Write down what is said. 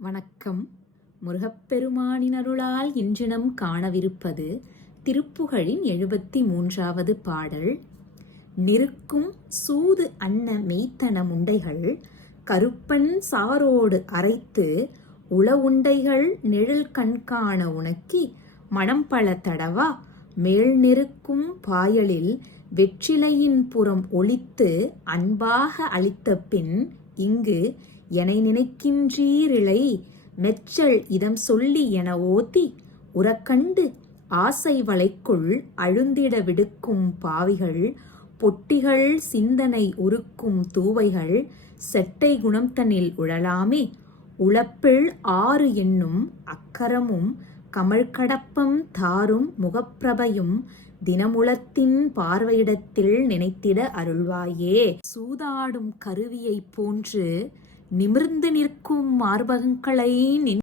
வணக்கம். முருகப்பெருமானின் அருளால் இன்றினம் காணவிருப்பது திருப்புகழின் 73வது பாடல். நிற்கும் சூது அன்ன மெய்த்தன முண்டைகள் கருப்பன் சாரோடு அரைத்து உள உண்டைகள் நிழல் கண்காண உனக்கி மணம்பல தடவா மேல் நெருக்கும் பாயலில் வெற்றிலையின் புறம் ஒளித்து அன்பாக அளித்த பின் இங்கு எனை நினைக்கின்றீரிலை மெச்சல் இதம் சொல்லி என ஓதி உறக்கண்டு ஆசை வலைக்குள் அழுந்திட விடுக்கும் பாவிகள் பொட்டிகள் சிந்தனை உருக்கும் தூவைகள் செட்டை குணம்தனில் உழலாமே உழப்பில் ஆறு என்னும் அக்கரமும் கமழ்கடப்பம் தாரும் முகப்பிரபையும் தினமுலத்தின் பார்வையிடத்தில் நினைத்திட அருள்வாயே. சூதாடும் கருவியைப் போன்று நிமிர்ந்து நிற்கும் மார்பகங்களை